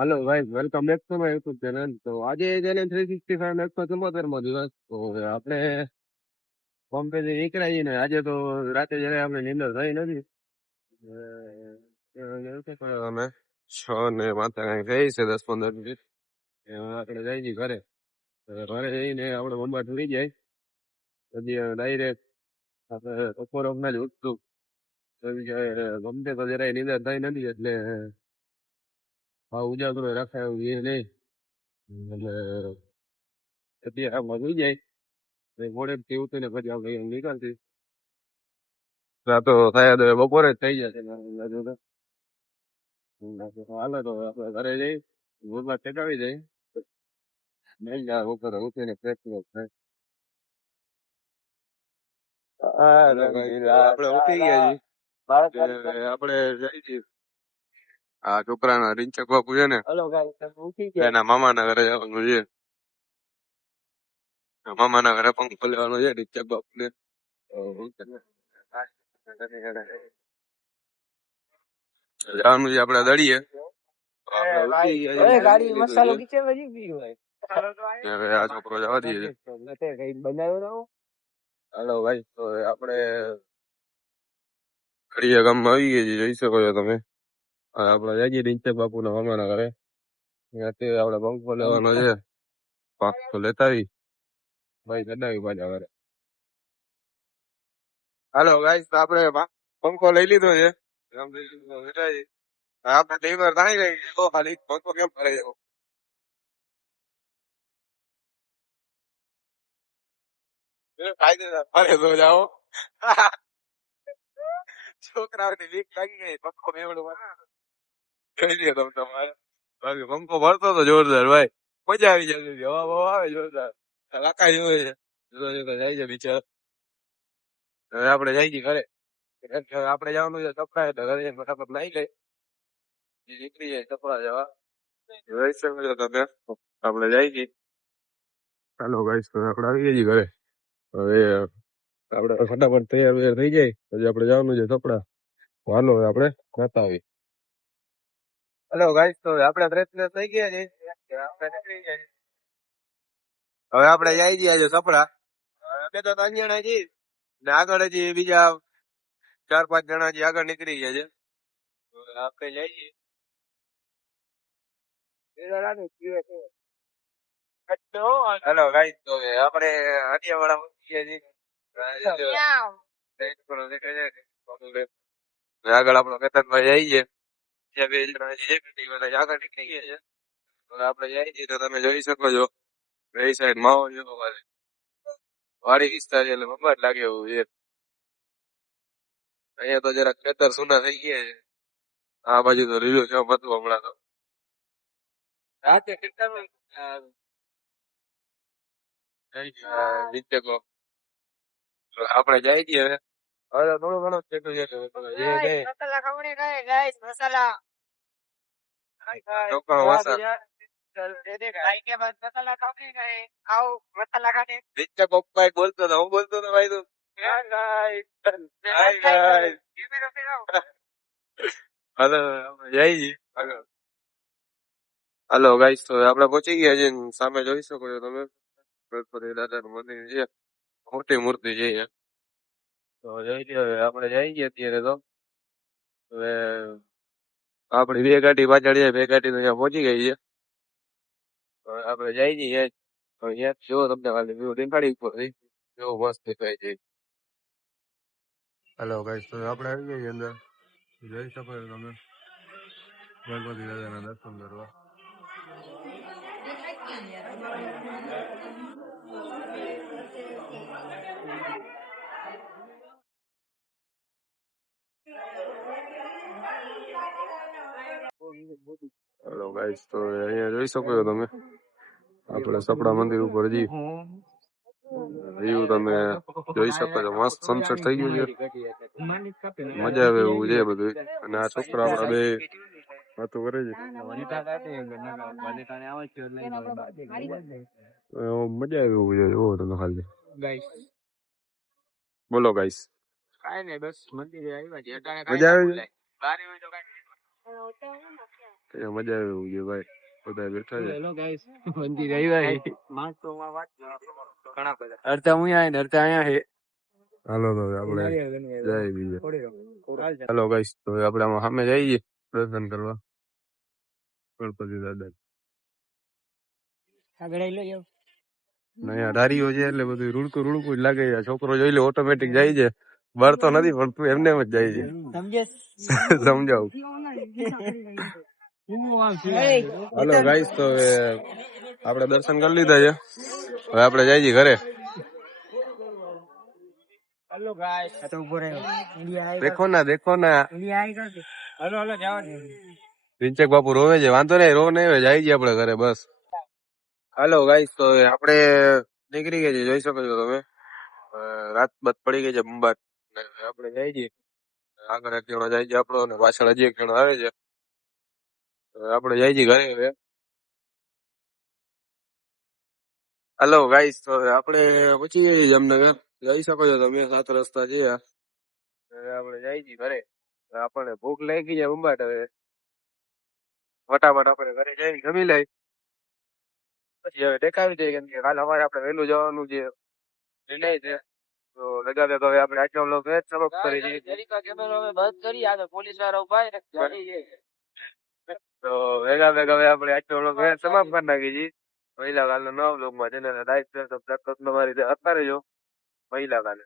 Hello भाई, welcome back to my YouTube channel. तो आज છે ને 365 174 મો દિવસ. તો આપણે બોમ્બે થી નીકળ્યા છીએ ને આજે તો રાતે જયારે આપણે નીંદર થઈ નથી. એવું છે કે અમે 6 ને માથે કઈ થઈ છે 10-15 મિનિટ. આપણે જઈ છીએ ઘરે. ઘરે જઈને આપણે બોમ્બા થઈ જાય પછી ડાયરેક્ટ આપણે બપોરના જ ઉઠતું. ગમતે તો જરાય નીંદર થઈ નથી એટલે ઉજાગરો રખાય એવું એ નહીં. એટલે અત્યારે આમાં સુઈ જાય મોડે થી ઉઠીને પછી આપણે નીકળતી રાતો થાય તો બપોરે જ થઈ જશે મારા અંદાજે તો. હાલે તો આપણે ઘરે જઈ ભૂલમાં ચગાવી દઈ મેલ જા બપોરે ઉઠીને ફ્રેશ થાય. આપણે ઉઠી ગયા છીએ. આપણે જઈ છીએ આ છોકરાના રીંચક બાપુ છે ને એના મામાના ઘરે જવાનું છે. મામાના ઘરે પંખો લેવાનો છે રીંચક બાપુ ને. જવાનું છે આપડે દડીએ. આ છોકરો જવા દઈએ. હાલો ભાઈ, તો આપણે ખડીયા ગામમાં આવી ગયા છીએ, જોઈ શકો છો તમે. આપડે જઈએ રીંચક બાપુ ના મામાના ઘરે. ત્યાંથી આપડે પંખો લેવાનો છે. પંખો લેતા આવી ભાઈ ચડાવી પાછા ઘરે. હાલો ગાઈસ, તો આપણે પંખો લઈ લીધો છે. આપણે ડિલિવર થાય ગઈ તો ખાલી પંખો કેમ ભરે એવો કાયદેસર ભરે તો જાઓ. છોકરાઓની બીક લાગી ગઈ પંખો મેવડો કહી દે તમે તમારે. બાકી પંખો ભરતો તો જોરદાર ભાઈ, મજા આવી જતી હતી. હવા બવા આવે જોરદાર. લાકાઈ જોવે છે જોતા જોતા જાય છે બિચાર. હવે આપણે જાય છીએ ઘરે. આપણે જવાનું છે કપડા એટલે ઘરે જઈને ફટાફટ નાઈ લઈ નીકળી જાય કપડા જવા. જોઈ શકો છો તમે આપણે જાય છીએ. ચાલો ગાઈસ, તો આપણે આવી ગયા છીએ ઘરે. હવે આપણે ફટાફટ તૈયાર વૈયાર થઈ જાય પછી આપણે જવાનું છે કપડા. હાલો હવે આપણે નાતા આવી. હેલો ગાઈસ, તો આપણે ફ્રેશ થઈ ગયા છે. આપણે નીકળી ગયા છે. હવે આપણે જાય છીએ આજે સપડા. બે તો 3 જણા છીએ ને આગળ હજી બીજા 4-5 જણા હજી આગળ નીકળી ગયા છે. આપણે જઈએ છીએ. હેલો ગાઈસ, તો આપણે હટિયાવાળા પહોંચી ગયા છીએ. આગળ આપણો કેતનભાઈ જાય છે. ત્યાં 2 જણા હજી આગળ નીકળી ગયા છે. હવે આપણે જાય છીએ તો તમે જોઈ શકો છો બે સાઈડ માહોલ જેવો વાડી વિસ્તાર છે એટલે મમ્મા લાગે એવું છે. અહીંયા તો જરાક ખેતર સુના થઈ ગયા છે. આ બાજુ તો લીલું છે બધું હમણાં તો. રાતે કેટલા નીચે આપણે જાય છીએ હવે. હવે થોડું ઘણું કેટલું છે બોલતો હતો. હું બોલતો હતો ભાઈ તું. હાલો ગાઈસ, તો આપણે પહોંચી ગયા છીએ. સામે જોઈ શકો છો તમે ગણપતિ દાદાનું મંદિર છે. મોટી મૂર્તિ છે અહીંયા. તો આપણે જઈ ગયા અત્યારે તો. હવે આપણી 2 ગાડી પાછળ છે. 2 ગાડી તો અહીંયા પહોંચી ગઈ છે. હવે આપણે જઈ છીએ અહીંયા જો તમને ખાલી વ્યૂ દેખાડી ઉપર કેવો મસ્ત દેખાય છે. હેલો ગાઈસ, તો આપણે આવી ગયા છીએ અંદર. જોઈ શકો છો તમે ગણપતિ દાદાના દર્શન કરવા. હેલો ગાઈસ, તો અહીંયા જોઈ શકો છો તમે આપણે સપડા મંદિર ઉપર જી વ્યૂ તમે જોઈ શકો છો. મસ્ત સનસેટ થઈ ગયું છે. મજા આવે એવું છે બધું. અને આ છોકરા આપણા બે વાતો કરે છે. મજા આવે એવું છે. જોવો તમે ખાલી. બોલો ગાઈસ. કાઈ નહીં, બસ મંદિરે આવ્યા છે. મજા આવે છે. અહીંયા મજા આવે એવું છે ભાઈ, બધા બેઠા છે. હેલો ગાઈસ, મંદિર આવ્યા માણસોમાં વાત ઘણા બધા અડધા હું આયા ને અડધા અહીંયા છે. હાલો તો હવે આપણે જય બીજે. હાલો ગાઈસ, તો હવે આપણે આમાં સામે જઈએ દર્શન કરવા ગણપતિ દાદા. આગળ આવી લો યો. અહીંયા ધારીઓ છે એટલે બધું રૂડકું રૂડકું જ લાગે છે. છોકરો જોઈ લે ઓટોમેટિક જાય છે, બળતો નથી પણ તું એમને એમ જ જાય છે. સમજે સમજાવું. હાલો ગાઈસ, તો હવે આપણે દર્શન કરી લીધા છે, હવે આપણે જઈએ છીએ ઘરે. હેલો ગાઈસ, આ તો ઉભો રહ્યો ઇન્ડિયા આઈ દેખો ના ઇન્ડિયા આઈ કરતી. હાલો હાલો જવા દે. રિંચક બાપુ રોવે છે, વાંધો નહીં, રો નહીં, હવે જાય છે આપણે ઘરે બસ. હાલો ગાઈસ, તો હવે આપણે નીકળી ગયા છે, જોઈ શકો છો તમે. રાત બાદ પડી ગઈ છે બંબાત, આપણે જાય છીએ આગળ. એક જણો જાય છે આપણો અને પાછળ હજી એક જણો આવે છે. આપણે જાય છીએ ઘરે હવે. હાલો ગાઈસ, તો હવે આપણે પહોંચી ગયા છીએ જામનગર, જોઈ શકો છો તમે, 7 રસ્તા છે આ. હવે આપણે જાય છીએ ઘરે. આપણને ભૂખ લાગી છે બંબાટ, હવે ફટાફટ આપણે ઘરે જઈને જમી લઈ, પછી હવે દેખાવી દઈએ, કેમ કે કાલે અમારે આપણે વહેલું જવાનું છે નિર્ણય છે. તો લગાવે તો હવે આપણે આટલો વ્લોગ સમાપ્ત કરી દઈએ. બંધ કરી આ તો પોલીસ વાળા ઉભા છે. તો ભેગા ભેગા હવે આપણે આટલો વ્લોગ સમાપ્ત કરી નાખી છીએ. મહિલા કાલના નવા વ્લોગમાં જેને લાઈક શેર સબસ્ક્રાઇબ કરવાનું તમારી રીતે અત્યારે જો મહિલા કાલે.